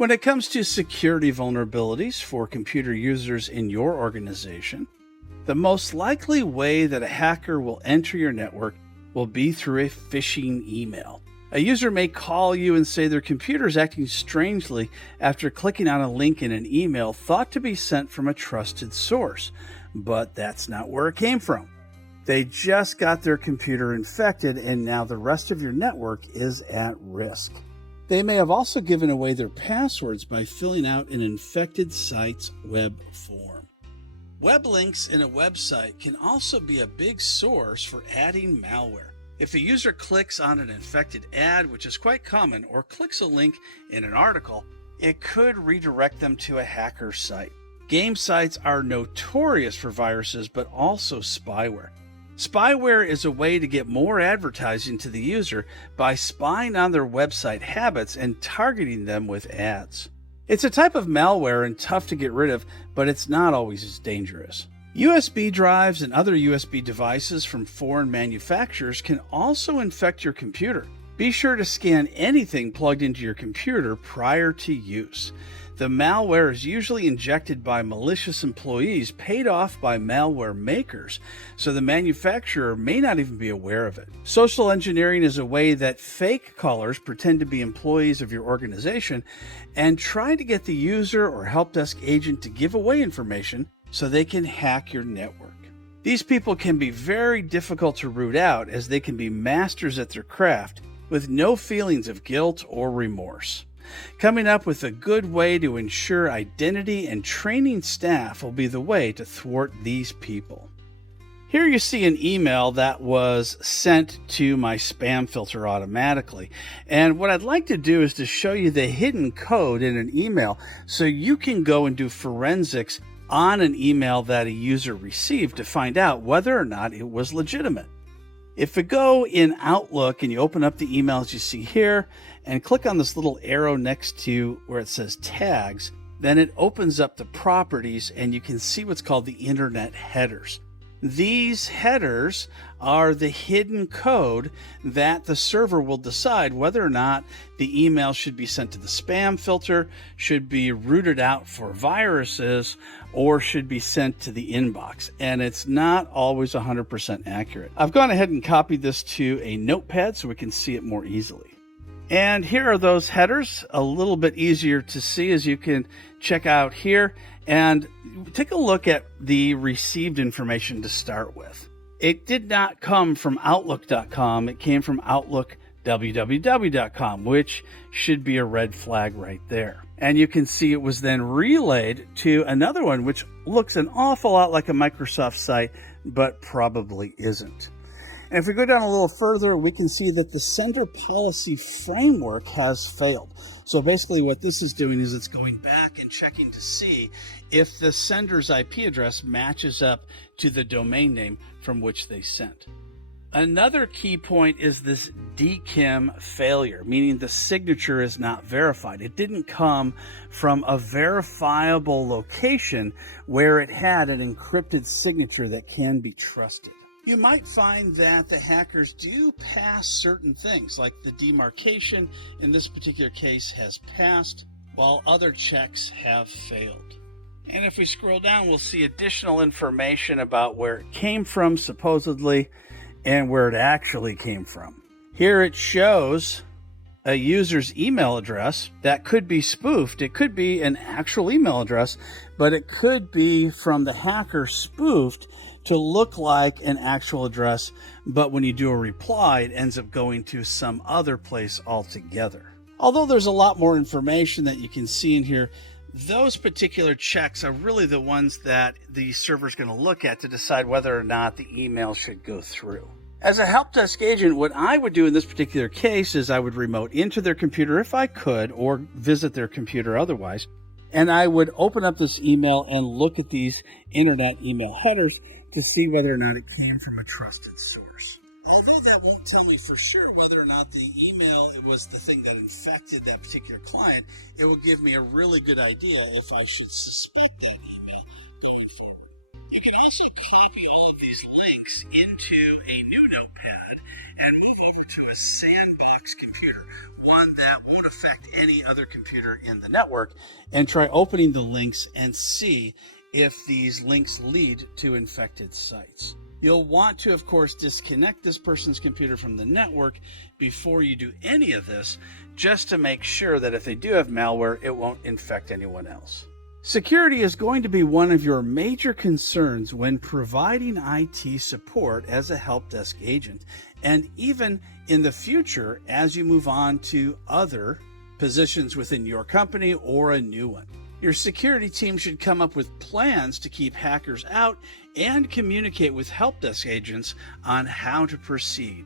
When it comes to security vulnerabilities for computer users in your organization, the most likely way that a hacker will enter your network will be through a phishing email. A user may call you and say their computer is acting strangely after clicking on a link in an email thought to be sent from a trusted source, but that's not where it came from. They just got their computer infected, and now the rest of your network is at risk. They may have also given away their passwords by filling out an infected site's web form. Web links in a website can also be a big source for adding malware. If a user clicks on an infected ad, which is quite common, or clicks a link in an article, it could redirect them to a hacker's site. Game sites are notorious for viruses, but also spyware. Spyware is a way to get more advertising to the user by spying on their website habits and targeting them with ads. It's a type of malware and tough to get rid of, but it's not always as dangerous. USB drives and other USB devices from foreign manufacturers can also infect your computer. Be sure to scan anything plugged into your computer prior to use. The malware is usually injected by malicious employees paid off by malware makers, so the manufacturer may not even be aware of it. Social engineering is a way that fake callers pretend to be employees of your organization and try to get the user or help desk agent to give away information so they can hack your network. These people can be very difficult to root out, as they can be masters at their craft with no feelings of guilt or remorse. Coming up with a good way to ensure identity and training staff will be the way to thwart these people. Here you see an email that was sent to my spam filter automatically. And what I'd like to do is to show you the hidden code in an email so you can go and do forensics on an email that a user received to find out whether or not it was legitimate. If you go in Outlook and you open up the emails you see here and click on this little arrow next to where it says tags, then it opens up the properties and you can see what's called the internet headers. These headers are the hidden code that the server will decide whether or not the email should be sent to the spam filter, should be rooted out for viruses, or should be sent to the inbox. And it's not always 100% accurate. I've gone ahead and copied this to a notepad so we can see it more easily. And here are those headers, a little bit easier to see, as you can check out here. And take a look at the received information to start with. It did not come from Outlook.com. It came from Outlook www.com, which should be a red flag right there. And you can see it was then relayed to another one, which looks an awful lot like a Microsoft site, but probably isn't. And if we go down a little further, we can see that the sender policy framework has failed. So basically what this is doing is it's going back and checking to see if the sender's IP address matches up to the domain name from which they sent. Another key point is this DKIM failure, meaning the signature is not verified. It didn't come from a verifiable location where it had an encrypted signature that can be trusted. You might find that the hackers do pass certain things, like the demarcation in this particular case has passed, while other checks have failed. And if we scroll down, we'll see additional information about where it came from, supposedly, and where it actually came from. Here it shows a user's email address that could be spoofed. It could be an actual email address, but it could be from the hacker spoofed to look like an actual address, but when you do a reply, it ends up going to some other place altogether. Although there's a lot more information that you can see in here, those particular checks are really the ones that the server is going to look at to decide whether or not the email should go through. As a help desk agent, what I would do in this particular case is I would remote into their computer if I could, or visit their computer otherwise, and I would open up this email and look at these internet email headers to see whether or not it came from a trusted source. Although that won't tell me for sure whether or not the email was the thing that infected that particular client, it will give me a really good idea if I should suspect that email going forward. You can also copy all of these links into a new notepad and move over to a sandbox computer, one that won't affect any other computer in the network, and try opening the links and see if these links lead to infected sites. You'll want to, of course, disconnect this person's computer from the network before you do any of this, just to make sure that if they do have malware, it won't infect anyone else. Security is going to be one of your major concerns when providing IT support as a help desk agent, and even in the future as you move on to other positions within your company or a new one. Your security team should come up with plans to keep hackers out and communicate with help desk agents on how to proceed.